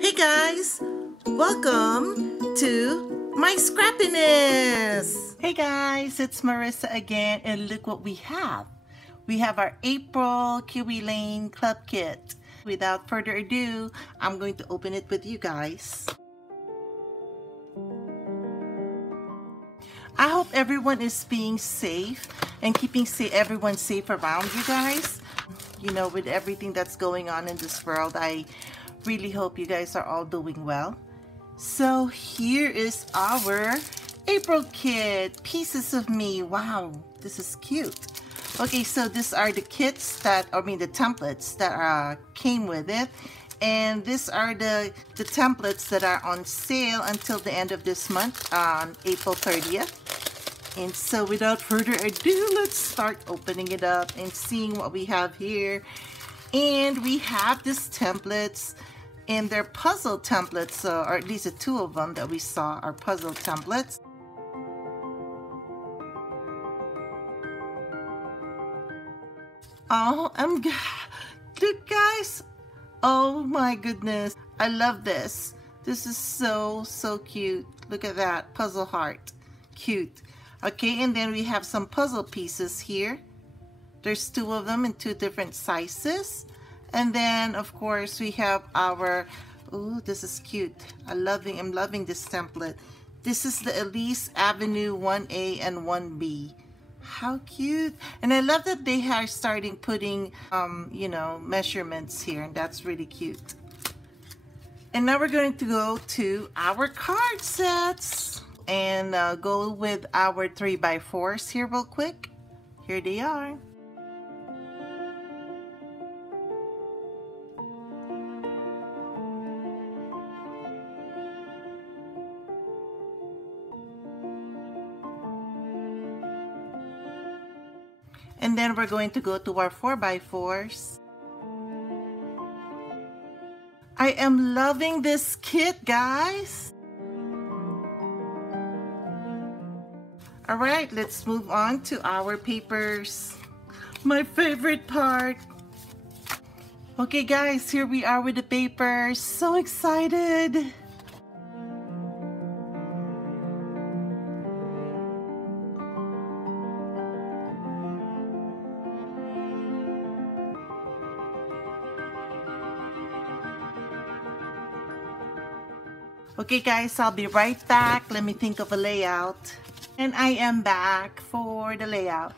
Hey guys, welcome to my scrappiness. Hey guys, it's Marissa again, and look what we have. We have our April Kiwi Lane Club Kit. Without further ado, I'm going to open it with you guys. I hope everyone is being safe and keeping everyone safe around you guys. You know, with everything that's going on in this world, I really hope you guys are all doing well. So here is our April kit, Pieces of Me. Wow, this is cute. Okay, so these are the kits the templates that came with it. And these are the templates that are on sale until the end of this month, on April 30th. And so without further ado, let's start opening it up and seeing what we have here. And we have these templates, and they're puzzle templates, or at least the two of them that we saw are puzzle templates. Oh, look guys, oh my goodness, I love this. This is so cute. Look at that puzzle heart, cute. Okay, and then we have some puzzle pieces here. There's two of them in two different sizes. And then of course we have our, oh, this is cute. I'm loving this template. This is the Elise Avenue 1A and 1B. How cute. And I love that they are starting putting you know, measurements here, and that's really cute. And now we're going to go to our card sets and go with our 3x4s here real quick. Here they are. And then we're going to go to our 4x4s. I am loving this kit, guys. All right, let's move on to our papers. My favorite part. Okay guys, here we are with the papers. So excited. Okay guys, I'll be right back. Let me think of a layout. And I am back for the layout.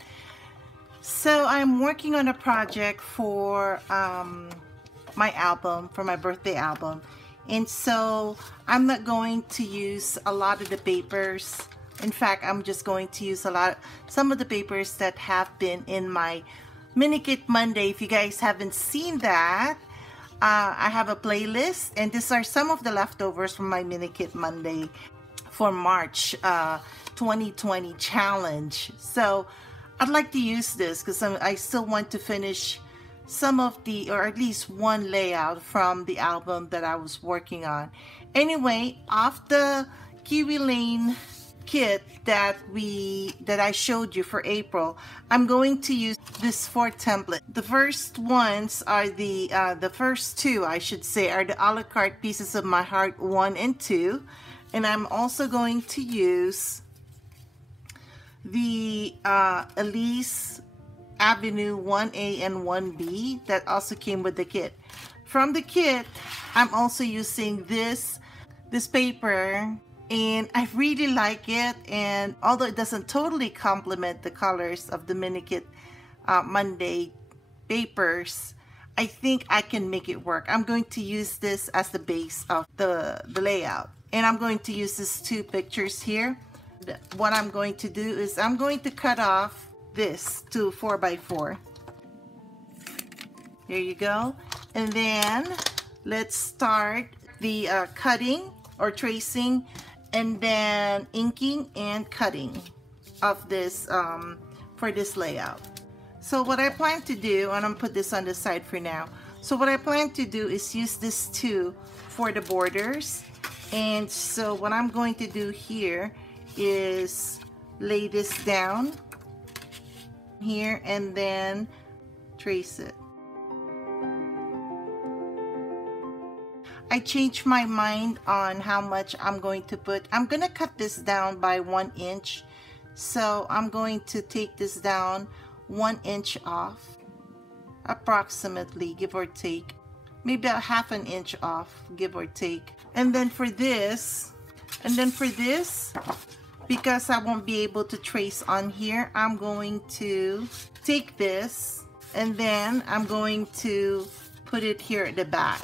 So I'm working on a project for my album, for my birthday album. And so I'm not going to use a lot of the papers. In fact, I'm just going to use some of the papers that have been in my Mini Kit Monday. If you guys haven't seen that, I have a playlist, and these are some of the leftovers from my Mini Kit Monday for March 2020 challenge. So I'd like to use this because I still want to finish some of the, or at least one layout from the album that I was working on. Anyway, off the Kiwi Lane kit that I showed you for April, I'm going to use this 4 template. The first ones are the first two, I should say, are the a la carte Pieces of My Heart 1 and 2. And I'm also going to use the Elise Avenue 1A and 1B that also came with the kit. From the kit, I'm also using this paper, and I really like it. And although it doesn't totally complement the colors of the Mini Kit Monday papers, I think I can make it work. I'm going to use this as the base of the layout, and I'm going to use these 2 pictures here. What I'm going to do is I'm going to cut off this to 4x4. There you go. And then let's start the cutting or tracing, and then inking and cutting of this for this layout. So what I plan to do, and I'm gonna put this on the side for now. So what I plan to do is use this 2 for the borders. And so what I'm going to do here is lay this down here and then trace it. I changed my mind on how much I'm going to put. I'm gonna cut this down by 1 inch. So I'm going to take this down 1 inch off, approximately, give or take. Maybe a half an inch off, give or take. And then for this, because I won't be able to trace on here, I'm going to take this and then I'm going to put it here at the back.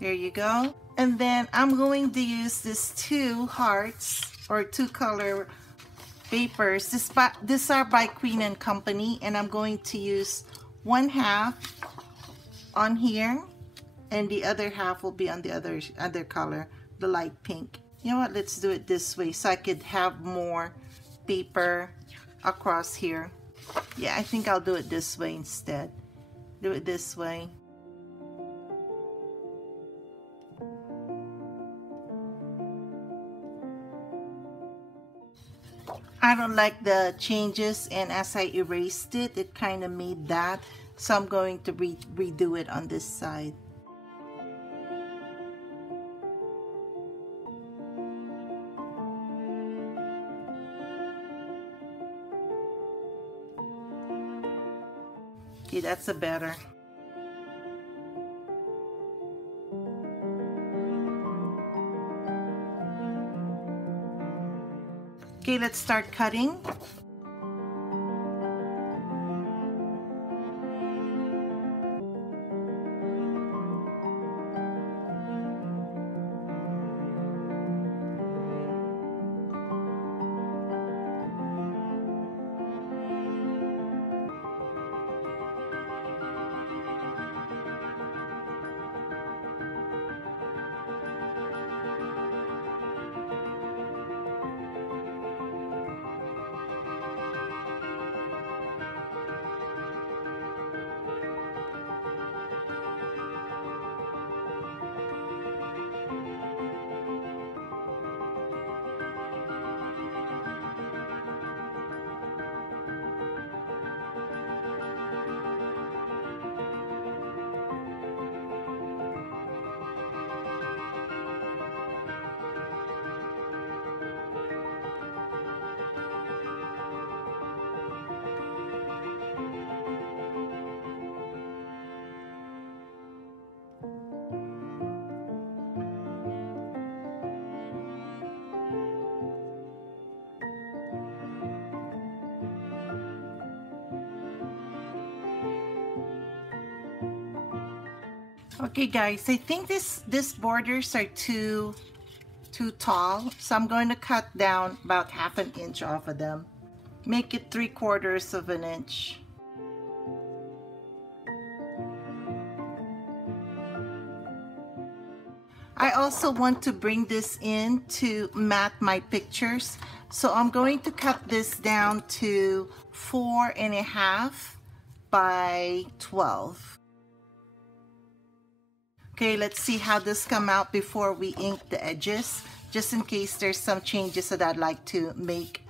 There you go. And then I'm going to use these 2 hearts or 2 color papers. These are by Queen and Company, and I'm going to use 1/2 on here and the other half will be on the other color, the light pink. You know what, let's do it this way so I could have more paper across here. Yeah, I think I'll do it this way instead. Do it this way. I don't like the changes, and as I erased it, it kind of made that. So I'm going to redo it on this side. Okay, that's a better. Okay, let's start cutting. Okay guys, I think these borders are too tall, so I'm going to cut down about 1/2 inch off of them. Make it 3/4 of an inch. I also want to bring this in to mat my pictures, so I'm going to cut this down to 4.5 by 12. Okay, let's see how this come out before we ink the edges, just in case there's some changes that I'd like to make.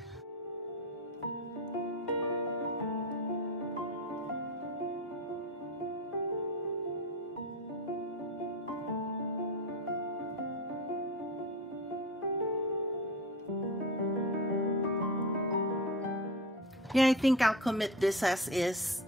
Yeah, I think I'll commit this as is.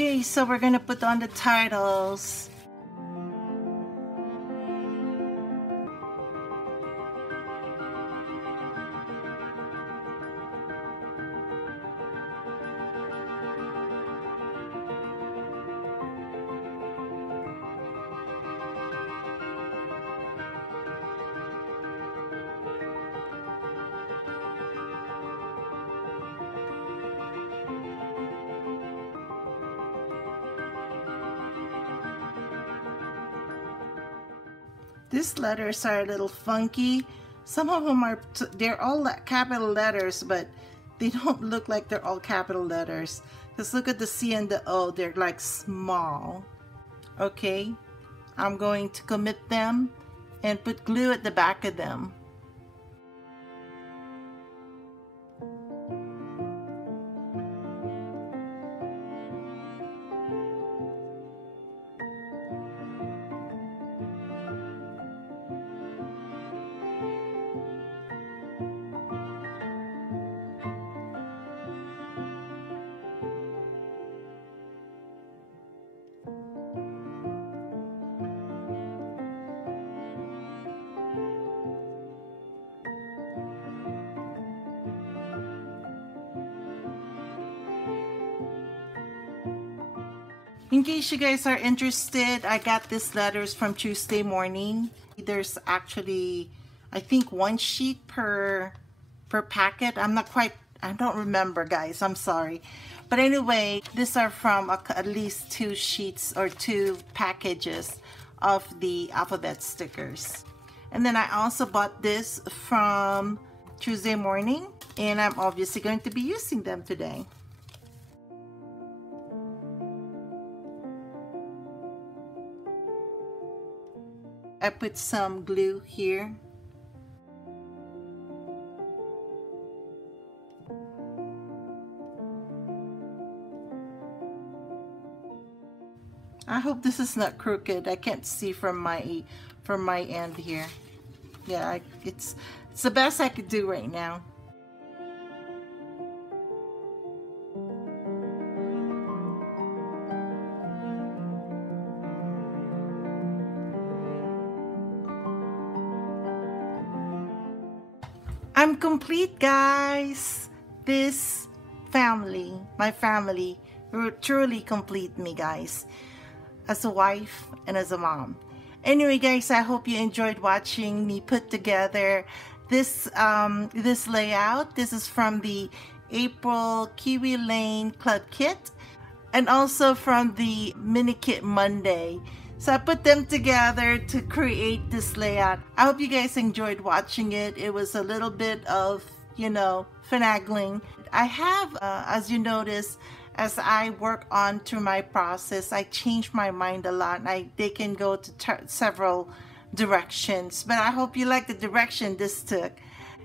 Okay, so we're gonna put on the titles. These letters are a little funky. Some of them are, they're all capital letters, but they don't look like they're all capital letters. Just look at the C and the O, they're like small. Okay, I'm going to commit them and put glue at the back of them. In case you guys are interested, I got these letters from Tuesday Morning. There's actually, I think, 1 sheet per packet. I don't remember, guys. I'm sorry. But anyway, these are from at least 2 sheets or 2 packages of the alphabet stickers. And then I also bought this from Tuesday Morning, and I'm obviously going to be using them today. I put some glue here. I hope this is not crooked. I can't see from my end here. Yeah, it's the best I could do right now. I'm complete, guys. This family, my family, will truly complete me, guys, as a wife and as a mom. Anyway, guys, I hope you enjoyed watching me put together this this layout. This is from the April Kiwi Lane Club Kit, and also from the Mini Kit Monday. So I put them together to create this layout. I hope you guys enjoyed watching it. It was a little bit of, you know, finagling. I have, as you notice, as I work on through my process, I change my mind a lot. They can go to several directions, but I hope you like the direction this took.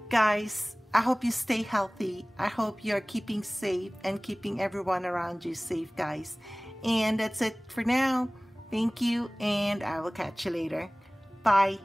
Guys, I hope you stay healthy. I hope you're keeping safe and keeping everyone around you safe, guys. And that's it for now. Thank you, and I will catch you later. Bye.